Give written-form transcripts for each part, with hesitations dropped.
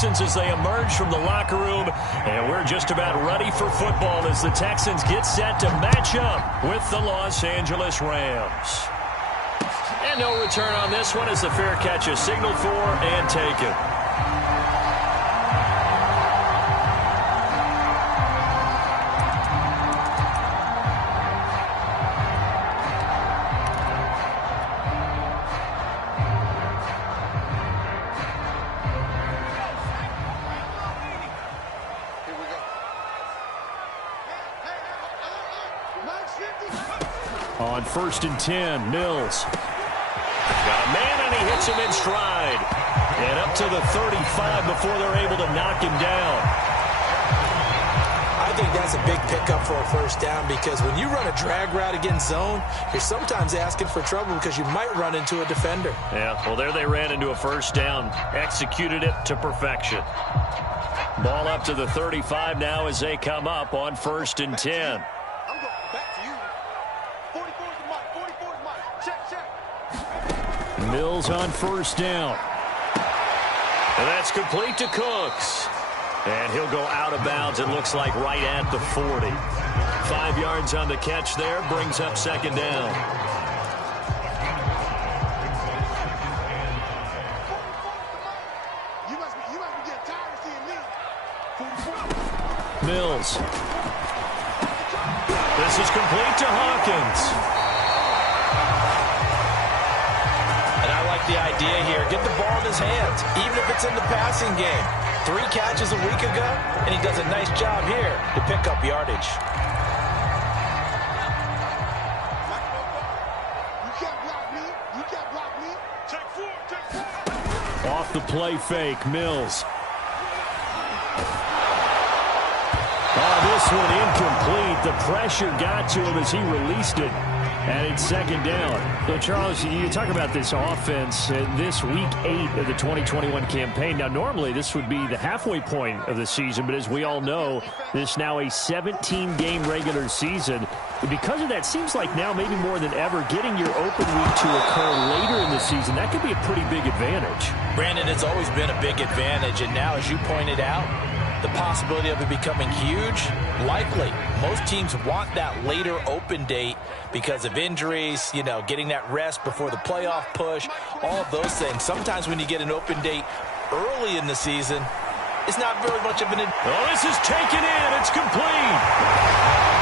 Texans as they emerge from the locker room. And we're just about ready for football as the Texans get set to match up with the Los Angeles Rams. And no return on this one as the fair catch is signaled for and taken. On 1st and 10, Mills. Got a man, and he hits him in stride. And up to the 35 before they're able to knock him down. I think that's a big pickup for a first down because when you run a drag route against zone, you're sometimes asking for trouble because you might run into a defender. Yeah, well, there they ran into a first down. Executed it to perfection. Ball up to the 35 now as they come up on 1st and 10. Mills on 1st down. And that's complete to Cooks. And he'll go out of bounds, it looks like, right at the 40. 5 yards on the catch there, brings up 2nd down. Mills. This is complete to Hawkins. The idea here, get the ball in his hands, even if it's in the passing game. 3 catches a week ago, and he does a nice job here to pick up yardage. Off the play fake, Mills. Oh, this one incomplete. The pressure got to him as he released it. And it's 2nd down. So, Charles, you talk about this offense this week 8 of the 2021 campaign. Now, normally this would be the halfway point of the season, but as we all know, this is now a 17-game regular season. Because of that, seems like now maybe more than ever, getting your open week to occur later in the season, that could be a pretty big advantage. Brandon, it's always been a big advantage, and now, as you pointed out, the possibility of it becoming huge, likely. Most teams want that later open date because of injuries, you know, getting that rest before the playoff push, all of those things. Sometimes when you get an open date early in the season, it's not very much of an... Oh, this is taken in. It's complete.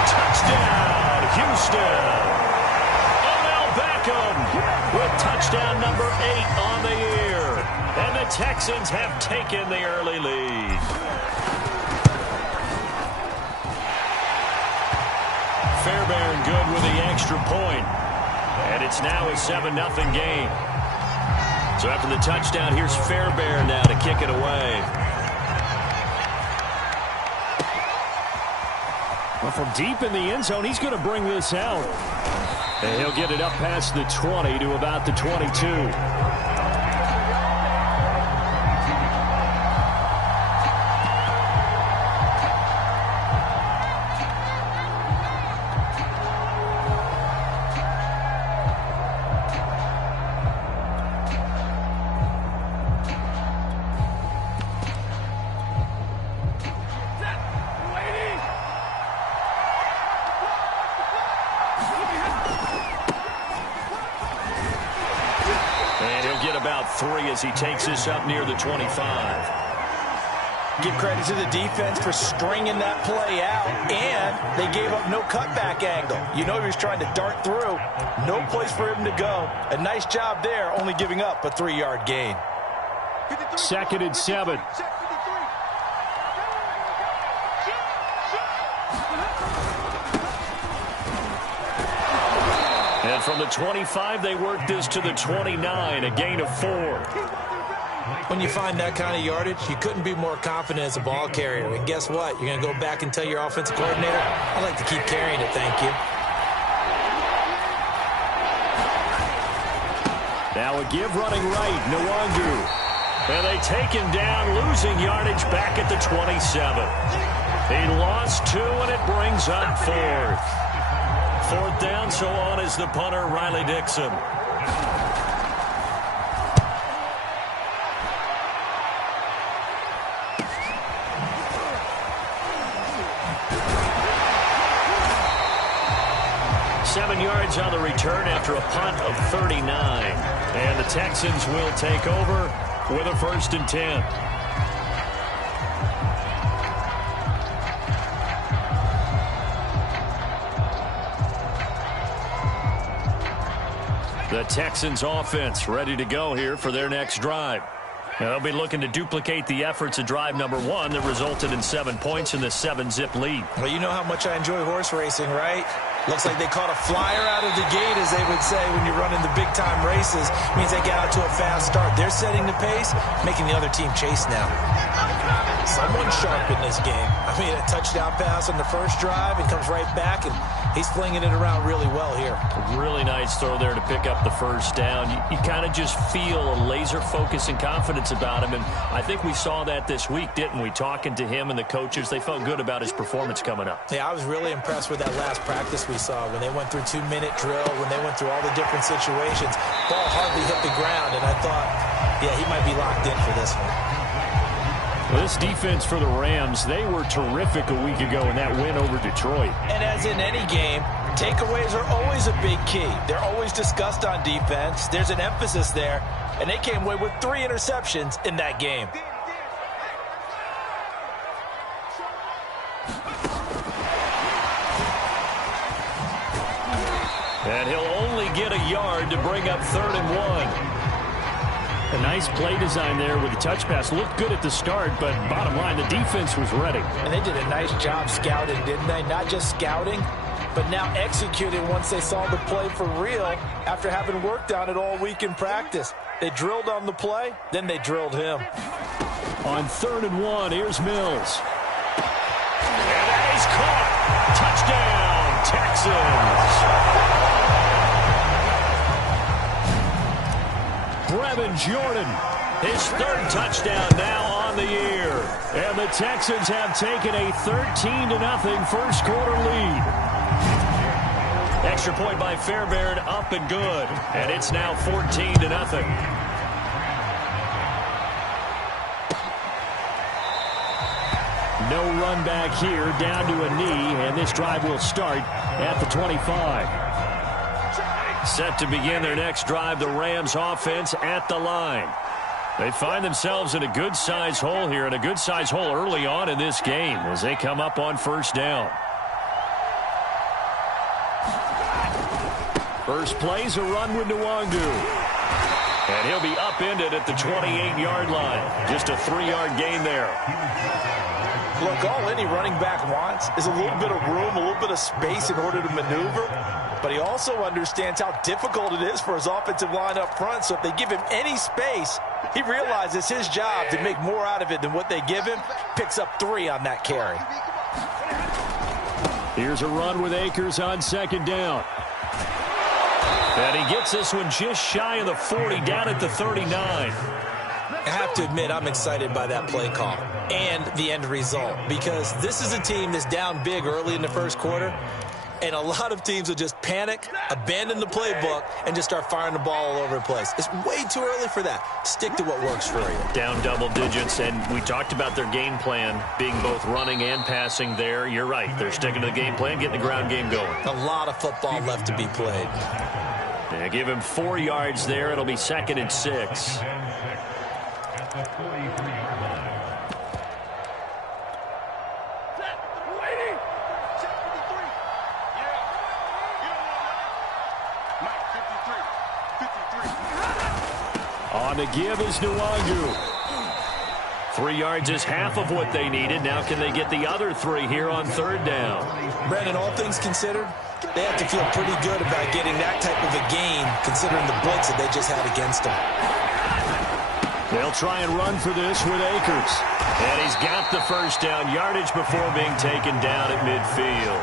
Touchdown, Houston. Odell Beckham with touchdown number 8 on the year. And the Texans have taken the early lead. Fairbairn good with the extra point. And it's now a 7-0 game. So after the touchdown, here's Fairbairn now to kick it away. Well, from deep in the end zone, he's going to bring this out. And he'll get it up past the 20 to about the 22. As he takes this up near the 25. Give credit to the defense for stringing that play out, and they gave up no cutback angle. You know he was trying to dart through. No place for him to go. A nice job there, only giving up a 3-yard gain. 2nd and 7. And from the 25, they work this to the 29, a gain of 4. When you find that kind of yardage, you couldn't be more confident as a ball carrier. And guess what? You're going to go back and tell your offensive coordinator, I'd like to keep carrying it, thank you. Now a give running right, Nwangu. And they take him down, losing yardage back at the 27. He lost 2, and it brings up 4th. 4th down, so on is the punter, Riley Dixon. 7 yards on the return after a punt of 39. And the Texans will take over with a 1st and 10. The Texans offense ready to go here for their next drive. Now they'll be looking to duplicate the efforts of drive number 1 that resulted in 7 points in the 7-zip lead. Well, you know how much I enjoy horse racing, right? Looks like they caught a flyer out of the gate, as they would say when you're running the big-time races. Means they get out to a fast start. They're setting the pace, making the other team chase now. Someone's sharp in this game. I mean, a touchdown pass on the first drive and comes right back, and he's flinging it around really well here. A really nice throw there to pick up the first down. You kind of just feel a laser focus and confidence about him, and I think we saw that this week, didn't we? Talking to him and the coaches, they felt good about his performance coming up. Yeah, I was really impressed with that last practice we saw when they went through 2-minute drill, when they went through all the different situations. Ball hardly hit the ground, and I thought, yeah, he might be locked in for this one. Well, this defense for the Rams, they were terrific a week ago in that win over Detroit. And as in any game, takeaways are always a big key. They're always discussed on defense. There's an emphasis there, and they came away with 3 interceptions in that game. And he'll only get a yard to bring up 3rd and 1. A nice play design there with the touch pass. Looked good at the start, but bottom line, the defense was ready. And they did a nice job scouting, didn't they? Not just scouting, but now executing once they saw the play for real after having worked on it all week in practice. They drilled on the play, then they drilled him. On 3rd and 1, here's Mills. And that is caught. Touchdown, Texans. Brevin Jordan, his 3rd touchdown now on the year. And the Texans have taken a 13-0 first quarter lead. Extra point by Fairbairn, up and good. And it's now 14-0. No run back here, down to a knee, and this drive will start at the 25. Set to begin their next drive, the Rams offense at the line. They find themselves in a good-sized hole here, and a good-sized hole early on in this game as they come up on 1st down. First play's a run with Nwangu. And he'll be upended at the 28-yard line. Just a 3-yard gain there. Look, all any running back wants is a little bit of room, a little bit of space in order to maneuver. But he also understands how difficult it is for his offensive line up front. So if they give him any space, he realizes his job to make more out of it than what they give him. Picks up 3 on that carry. Here's a run with Akers on 2nd down. And he gets this one just shy of the 40, down at the 39. I have to admit, I'm excited by that play call and the end result, because this is a team that's down big early in the first quarter, and a lot of teams will just panic, abandon the playbook, and just start firing the ball all over the place. It's way too early for that. Stick to what works for you. Down double digits, and we talked about their game plan being both running and passing there. You're right. They're sticking to the game plan, getting the ground game going. A lot of football left to be played. Yeah, give him 4 yards there. It'll be 2nd and 6. On the give is Nwangu. 3 yards is half of what they needed. Now can they get the other 3 here on 3rd down? Brandon, all things considered, they have to feel pretty good about getting that type of a gain, considering the blitz that they just had against them. They'll try and run for this with Akers. And he's got the first down, yardage before being taken down at midfield.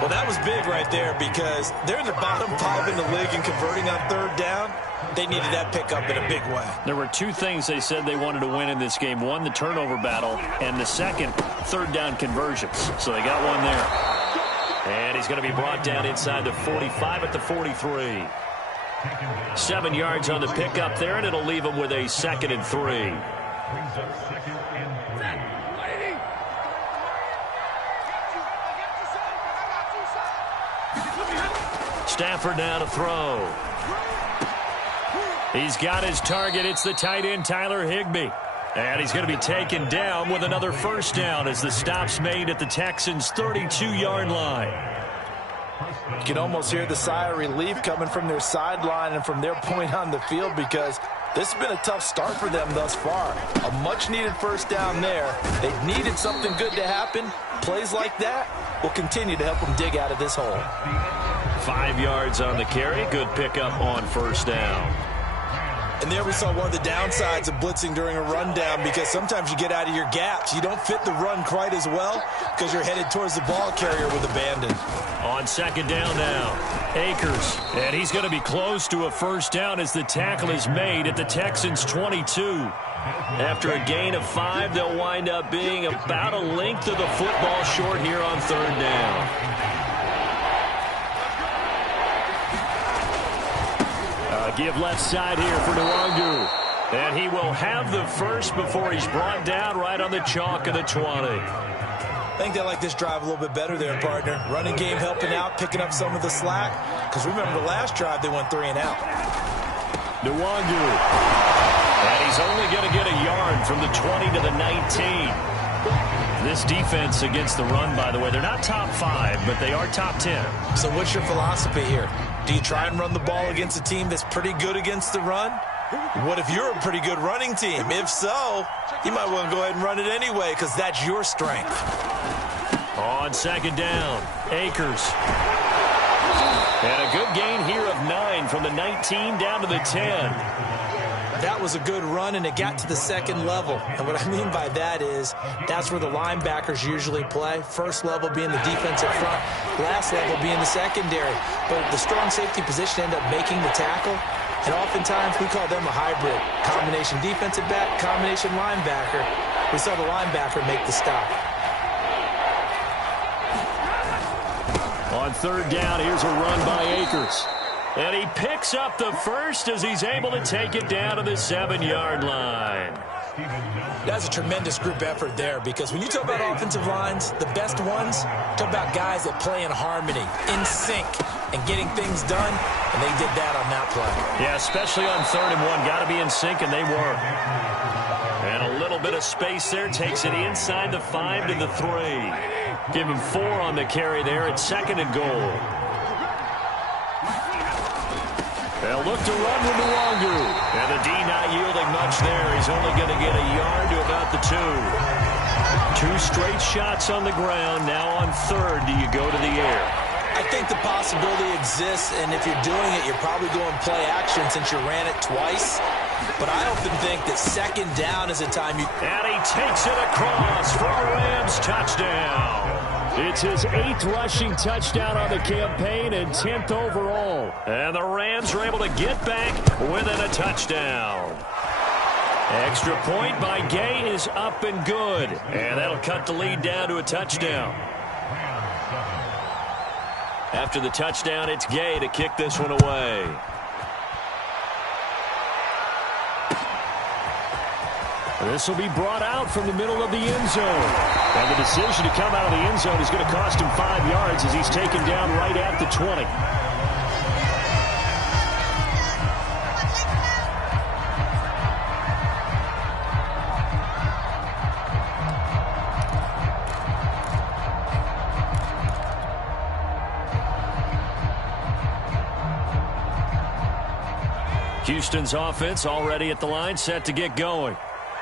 Well, that was big right there, because they're in the bottom 5 in the league in converting on 3rd down. They needed that pickup in a big way. There were 2 things they said they wanted to win in this game. One, the turnover battle, and the second, 3rd down conversions. So they got one there. And he's going to be brought down inside the 45 at the 43. 7 yards on the pickup there, and it'll leave him with a 2nd and 3. Stafford now to throw. He's got his target. It's the tight end, Tyler Higbee. And he's going to be taken down with another first down as the stop's made at the Texans' 32-yard line. You can almost hear the sigh of relief coming from their sideline and from their point on the field, because this has been a tough start for them thus far. A much-needed first down there. They've needed something good to happen. Plays like that will continue to help them dig out of this hole. 5 yards on the carry. Good pickup on first down. And there we saw one of the downsides of blitzing during a rundown, because sometimes you get out of your gaps. You don't fit the run quite as well because you're headed towards the ball carrier with abandon. On second down now, Akers. And he's going to be close to a first down as the tackle is made at the Texans' 22. After a gain of 5, they'll wind up being about a length of the football short here on third down. Give left side here for Nwangu. And he will have the first before he's brought down right on the chalk of the 20. I think they like this drive a little bit better there, partner. Running game helping out, picking up some of the slack. Because remember, the last drive they went 3 and out. Nwangu. And he's only going to get a yard from the 20 to the 19. This defense against the run, by the way, they're not top 5, but they are top 10. So what's your philosophy here? Do you try and run the ball against a team that's pretty good against the run? What if you're a pretty good running team? If so, you might want to go ahead and run it anyway, because that's your strength. On second down, Akers. And a good gain here of 9 from the 19 down to the 10. That was a good run, and it got to the second level. And what I mean by that is that's where the linebackers usually play. First level being the defensive front, last level being the secondary. But the strong safety position ended up making the tackle, and oftentimes we call them a hybrid. Combination defensive back, combination linebacker. We saw the linebacker make the stop. On third down, here's a run by Akers. And he picks up the first as he's able to take it down to the 7-yard line. That's a tremendous group effort there, because when you talk about offensive lines, the best ones, talk about guys that play in harmony, in sync, and getting things done, and they did that on that play. Yeah, especially on 3rd and 1. Got to be in sync, and they were. And a little bit of space there. Takes it inside the 5 to the 3. Give him 4 on the carry there at 2nd and goal. They'll look to run with Nwangu. And the D not yielding much there. He's only going to get a yard to about the 2. 2 straight shots on the ground. Now on 3rd, do you go to the air? I think the possibility exists, and if you're doing it, you're probably going play action since you ran it twice. But I often think that 2nd down is a time you... And he takes it across for a Rams touchdown. It's his 8th rushing touchdown on the campaign and 10th overall. And the Rams are able to get back within a touchdown. Extra point by Gay is up and good. And that'll cut the lead down to a touchdown. After the touchdown, it's Gay to kick this one away. This will be brought out from the middle of the end zone. And the decision to come out of the end zone is going to cost him 5 yards as he's taken down right at the 20. Houston's offense already at the line, set to get going.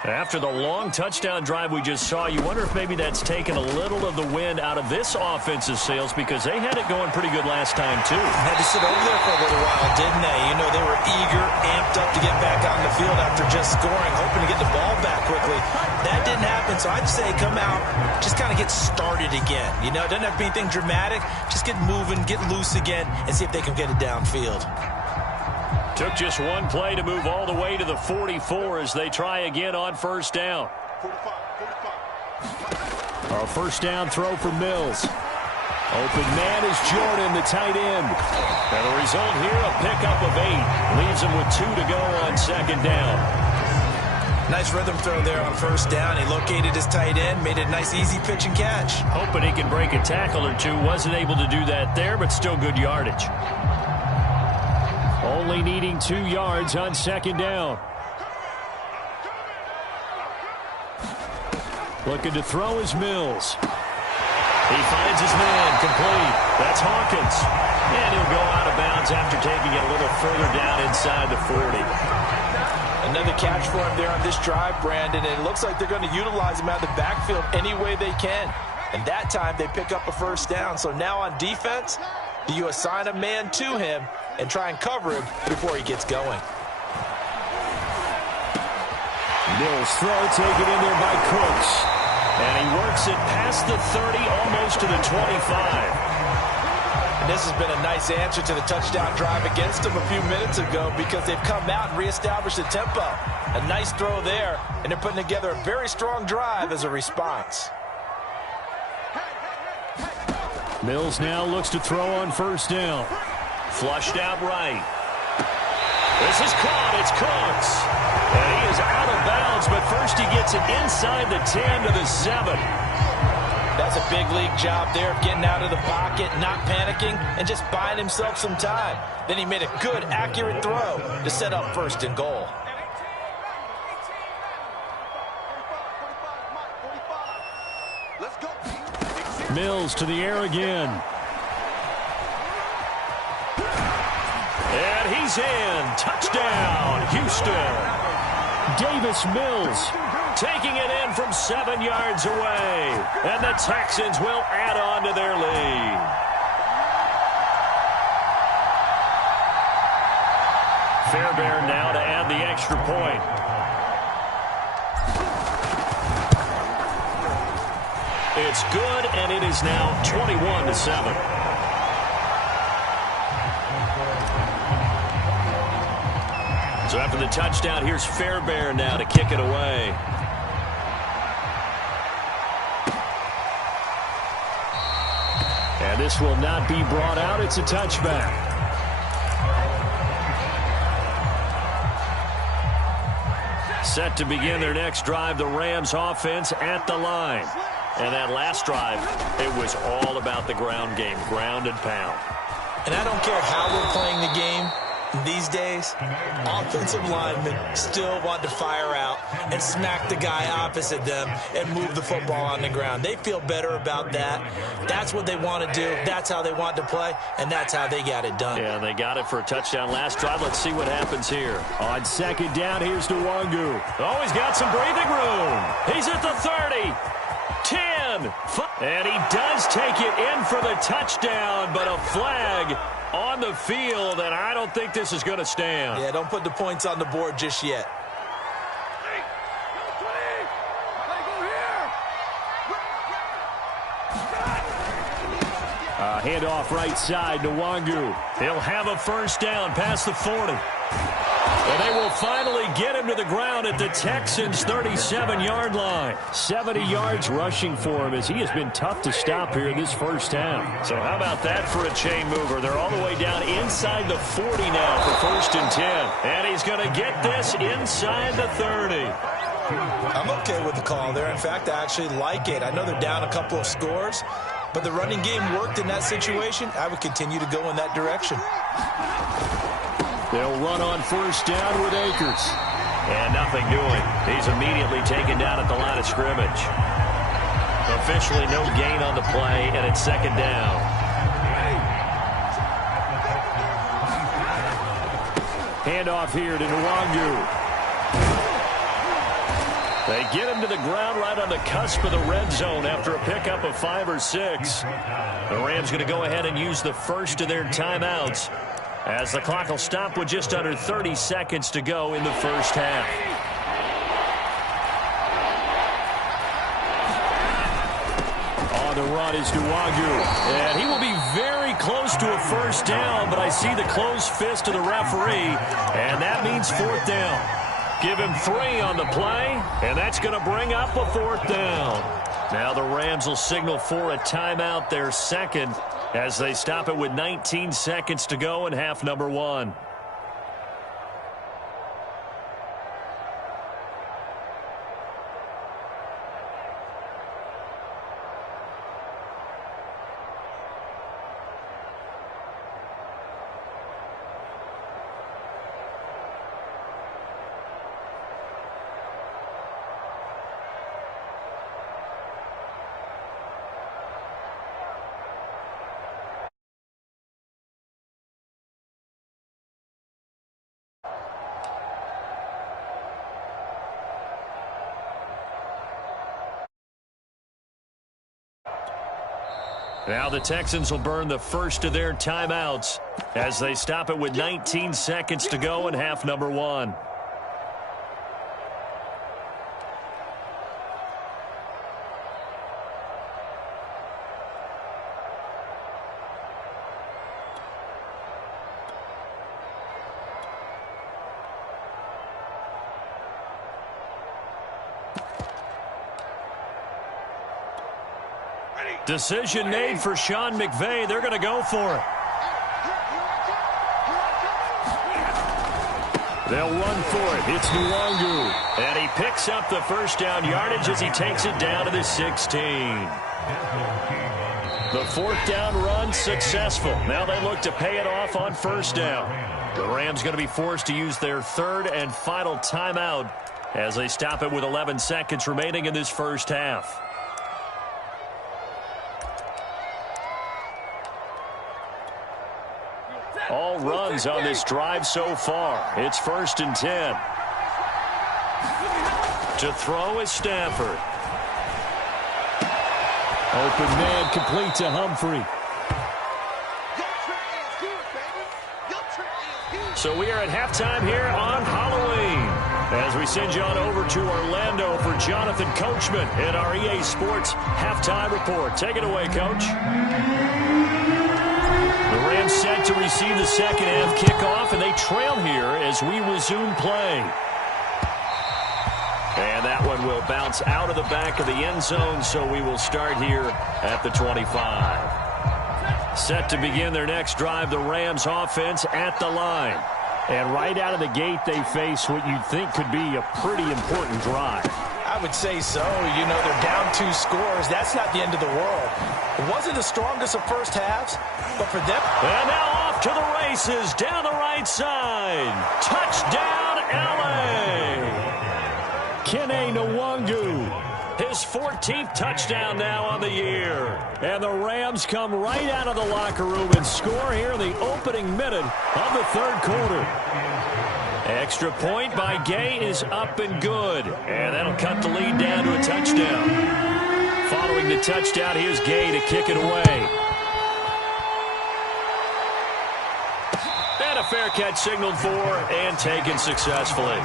After the long touchdown drive we just saw, you wonder if maybe that's taken a little of the wind out of this offense's sails, because they had it going pretty good last time, too. Had to sit over there for a little while, didn't they? You know, they were eager, amped up to get back on the field after just scoring, hoping to get the ball back quickly. That didn't happen, so I'd say come out, just kind of get started again. You know, it doesn't have to be anything dramatic. Just get moving, get loose again, and see if they can get it downfield. Took just one play to move all the way to the 44 as they try again on first down. A first down throw for Mills. Open man is Jordan, the tight end. And the result here, a pickup of 8. Leaves him with 2 to go on second down. Nice rhythm throw there on first down. He located his tight end, made a nice easy pitch and catch. Hoping he can break a tackle or two. Wasn't able to do that there, but still good yardage. only needing 2 yards on second down. Looking to throw is Mills. He finds his man, complete. That's Hawkins. And he'll go out of bounds after taking it a little further down inside the 40. Another catch for him there on this drive, Brandon, and it looks like they're going to utilize him out of the backfield any way they can. And that time they pick up a first down. So now on defense, you assign a man to him and try and cover him before he gets going. Mills throw taken in there by Cooks. And he works it past the 30, almost to the 25. And this has been a nice answer to the touchdown drive against them a few minutes ago because they've come out and reestablished the tempo. A nice throw there, and they're putting together a very strong drive as a response. Mills now looks to throw on first down. Flushed out right. This is caught. It's Cooks. And he is out of bounds, but first he gets it inside the 10 to the 7. That's a big league job there of getting out of the pocket, not panicking, and just buying himself some time. Then he made a good, accurate throw to set up first and goal. Mills to the air again. And he's in. Touchdown, Houston. Davis Mills taking it in from 7 yards away. And the Texans will add on to their lead. Fairbairn now to add the extra point. It's good, and it is now 21-7. So after the touchdown, here's Fairbairn now to kick it away. And this will not be brought out. It's a touchback. Set to begin their next drive, the Rams offense at the line. And that last drive, it was all about the ground game, ground and pound. And I don't care how we're playing the game these days, offensive linemen still want to fire out and smack the guy opposite them and move the football on the ground. They feel better about that. That's what they want to do. That's how they want to play, and that's how they got it done. Yeah, they got it for a touchdown last drive. Let's see what happens here. On second down, here's Nwangu. Oh, he's got some breathing room. He's at the 30. 10. And he does take it in for the touchdown, but a flag on the field, and I don't think this is going to stand. Yeah, don't put the points on the board just yet. Handoff right side to Nwangu. He'll have a first down past the 40. And they will finally get him to the ground at the Texans' 37-yard line. 70 yards rushing for him as he has been tough to stop here this first half. So how about that for a chain mover? They're all the way down inside the 40 now for first and 10. And he's going to get this inside the 30. I'm okay with the call there. In fact, I actually like it. I know they're down a couple of scores, but the running game worked in that situation. I would continue to go in that direction. They'll run on first down with Akers. And nothing doing. He's immediately taken down at the line of scrimmage. Officially no gain on the play, and it's second down. Handoff here to Nwangu. They get him to the ground right on the cusp of the red zone after a pickup of 5 or 6. The Rams going to go ahead and use the first of their timeouts, as the clock will stop with just under 30 seconds to go in the first half. On the run is Nwangu. And he will be very close to a first down, but I see the closed fist of the referee, and that means fourth down. Give him 3 on the play, and that's going to bring up a fourth down. Now the Rams will signal for a timeout, their second, as they stop it with 19 seconds to go in half number 1. Now the Texans will burn the first of their timeouts as they stop it with 19 seconds to go in half number 1. Decision made for Sean McVay. They're going to go for it. They'll run for it. It's Nwangu. And he picks up the first down yardage as he takes it down to the 16. The fourth down run successful. Now they look to pay it off on first down. The Rams going to be forced to use their third and final timeout as they stop it with 11 seconds remaining in this first half. All runs on this drive so far. It's 1st and 10. To throw is Stafford. Open man complete to Humphrey. So we are at halftime here on Halloween as we send you on over to Orlando for Jonathan Coachman at our EA Sports Halftime Report. Take it away, Coach. The Rams set to receive the second half kickoff, and they trail here as we resume play. And that one will bounce out of the back of the end zone, so we will start here at the 25. Set to begin their next drive, the Rams offense at the line. And right out of the gate, they face what you'd think could be a pretty important drive. I would say so. You know, they're down 2 scores. That's not the end of the world. It wasn't the strongest of first halves, but for them. And now off to the races down the right side. Touchdown, L.A. Kene Nwangu. His 14th touchdown now on the year. And the Rams come right out of the locker room and score here in the opening minute of the third quarter. Extra point by Gay is up and good. And that'll cut the lead down to a touchdown. Following the touchdown, here's Gay to kick it away. And a fair catch signaled for and taken successfully.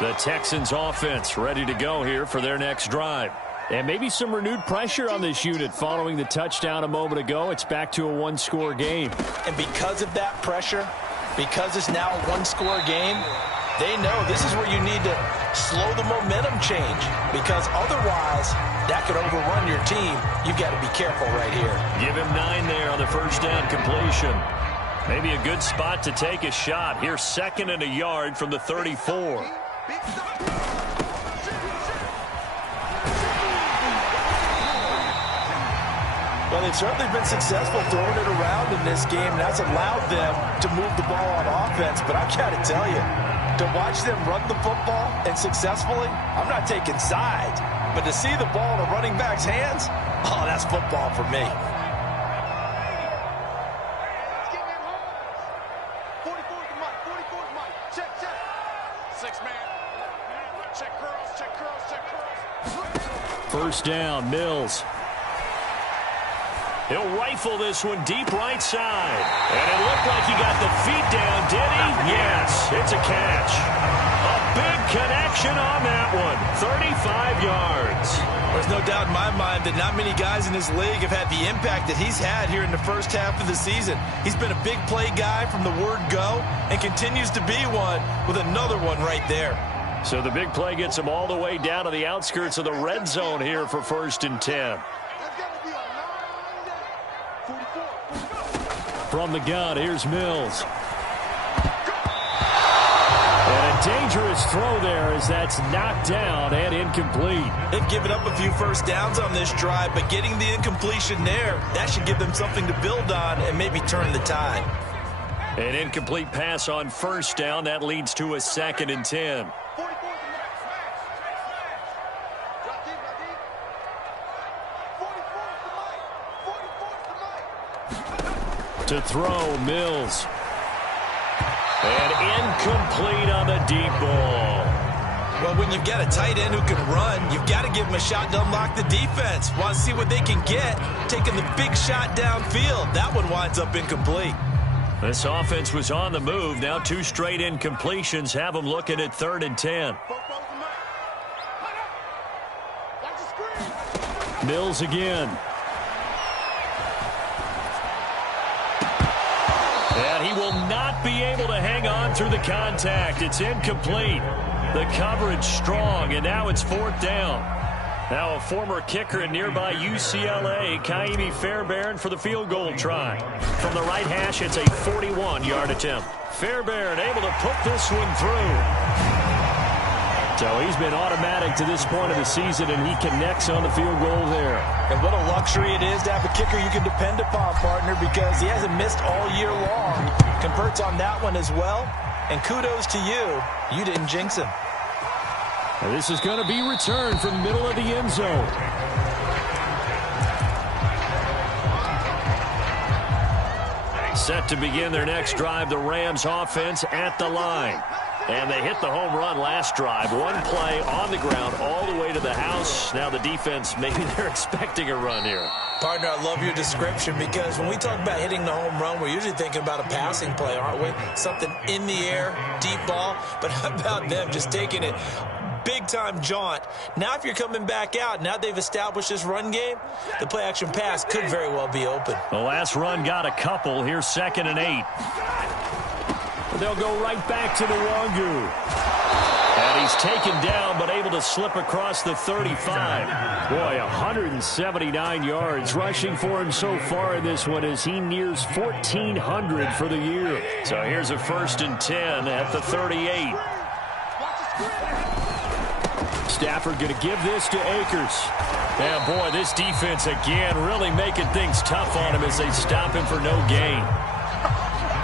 The Texans offense ready to go here for their next drive. And maybe some renewed pressure on this unit following the touchdown a moment ago. It's back to a one-score game. And because of that pressure, because it's now a one-score game, they know this is where you need to slow the momentum change. Because otherwise, that could overrun your team. You've got to be careful right here. Give him 9 there on the first down completion. Maybe a good spot to take a shot. Here's 2nd and a yard from the 34. Well, they've certainly been successful throwing it around in this game. That's allowed them to move the ball on offense. But I've got to tell you, to watch them run the football and successfully, I'm not taking sides. But to see the ball in a running back's hands, oh, that's football for me. First down, Mills. He'll rifle this one deep right side. And it looked like he got the feet down, did he? Yes, it's a catch. A big connection on that one. 35 yards. There's no doubt in my mind that not many guys in this league have had the impact that he's had here in the first half of the season. He's been a big play guy from the word go and continues to be one with another one right there. So the big play gets him all the way down to the outskirts of the red zone here for 1st and 10. From the gun, here's Mills. And a dangerous throw there as that's knocked down and incomplete. They've given up a few first downs on this drive, but getting the incompletion there, that should give them something to build on and maybe turn the tide. An incomplete pass on first down. That leads to a 2nd and 10. To throw, Mills. And incomplete on the deep ball. Well, when you've got a tight end who can run, you've got to give him a shot to unlock the defense. Want to see what they can get, taking the big shot downfield. That one winds up incomplete. This offense was on the move. Now 2 straight incompletions have them looking at 3rd and 10. Mills again. And he will not be able to hang on through the contact. It's incomplete. The coverage strong, and now it's 4th down. Now a former kicker at nearby UCLA, Ka'imi Fairbairn, for the field goal try. From the right hash, it's a 41-yard attempt. Fairbairn able to put this one through. So he's been automatic to this point of the season, and he connects on the field goal there. And what a luxury it is to have a kicker you can depend upon, partner, because he hasn't missed all year long. Converts on that one as well. And kudos to you. You didn't jinx him. And this is going to be returned from the middle of the end zone. Set to begin their next drive, the Rams offense at the line. And they hit the home run last drive. One play on the ground all the way to the house. Now the defense, maybe they're expecting a run here. Partner, I love your description because when we talk about hitting the home run, we're usually thinking about a passing play, aren't we? Something in the air, deep ball. But how about them just taking it big-time jaunt? Now if you're coming back out, now they've established this run game, the play-action pass could very well be open. The last run got a couple. Here's 2nd and 8. They'll go right back to Nwangu. And he's taken down, but able to slip across the 35. Boy, 179 yards rushing for him so far in this one as he nears 1,400 for the year. So here's a 1st and 10 at the 38. Stafford going to give this to Akers. And boy, this defense again really making things tough on him as they stop him for no gain.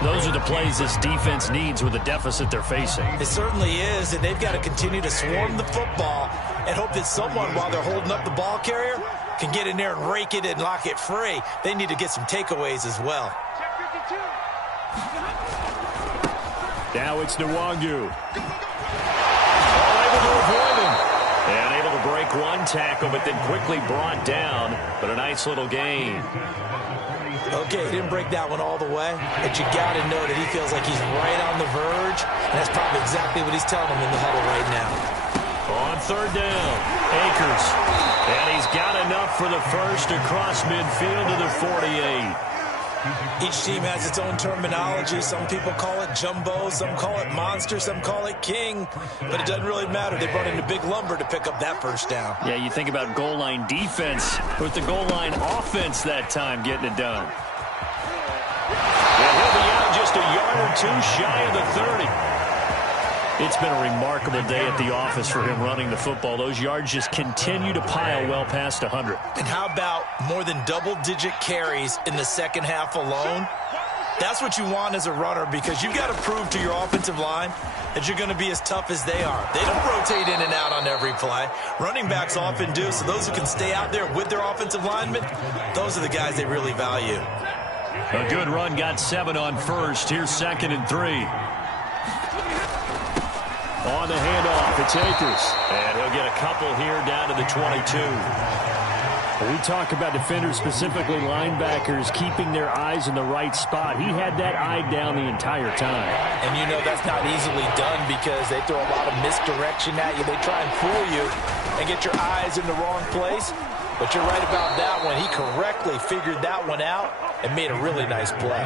Those are the plays this defense needs with the deficit they're facing. It certainly is, and they've got to continue to swarm the football and hope that someone, while they're holding up the ball carrier, can get in there and rake it and lock it free. They need to get some takeaways as well. Now it's Nwangu. All able to avoid him. And able to break one tackle, but then quickly brought down. But a nice little gain. Okay, he didn't break that one all the way, but you got to know that he feels like he's right on the verge, and that's probably exactly what he's telling him in the huddle right now. On 3rd down, Akers. And he's got enough for the first across midfield to the 48. Each team has its own terminology. Some people call it jumbo, some call it monster, some call it king. But it doesn't really matter. They brought in a big lumber to pick up that 1st down. Yeah, you think about goal line defense with the goal line offense that time getting it done. And he'll be out just a yard or 2 shy of the 30. It's been a remarkable day at the office for him running the football. Those yards just continue to pile well past 100. And how about more than double-digit carries in the 2nd half alone? That's what you want as a runner because you've got to prove to your offensive line that you're going to be as tough as they are. They don't rotate in and out on every play. Running backs often do, so those who can stay out there with their offensive linemen, those are the guys they really value. A good run got 7 on 1st. Here's 2nd and 3. On the handoff, it's Akers. And he'll get a couple here down to the 22. We talk about defenders, specifically linebackers, keeping their eyes in the right spot. He had that eye down the entire time. And you know that's not easily done because they throw a lot of misdirection at you. They try and fool you and get your eyes in the wrong place. But you're right about that one. He correctly figured that one out and made a really nice play.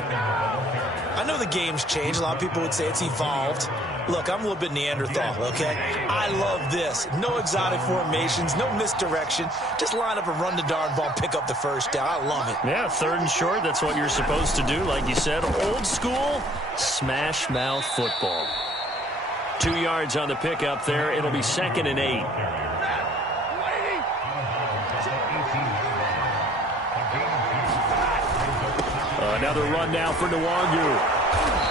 I know the game's changed. A lot of people would say it's evolved. Look, I'm a little bit Neanderthal, okay? I love this. No exotic formations, no misdirection. Just line up and run the darn ball and pick up the 1st down. I love it. Yeah, 3rd and short, that's what you're supposed to do. Like you said, old school, smash mouth football. 2 yards on the pickup there. It'll be 2nd and 8. Another run now for Nwangu.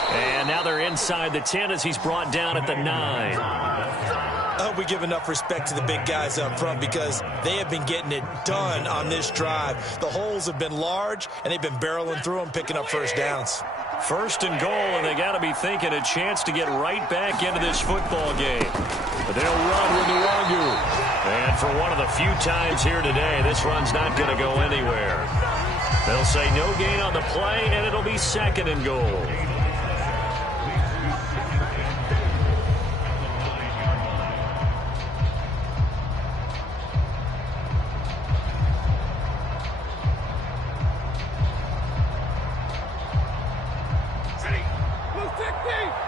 And now they're inside the 10 as he's brought down at the 9. I hope we give enough respect to the big guys up front because they have been getting it done on this drive. The holes have been large, and they've been barreling through them, picking up 1st downs. First and goal, and they got to be thinking a chance to get right back into this football game. But they'll run with Nwangu. And for one of the few times here today, this run's not going to go anywhere. They'll say no gain on the play, and it'll be second and goal. Blue 50!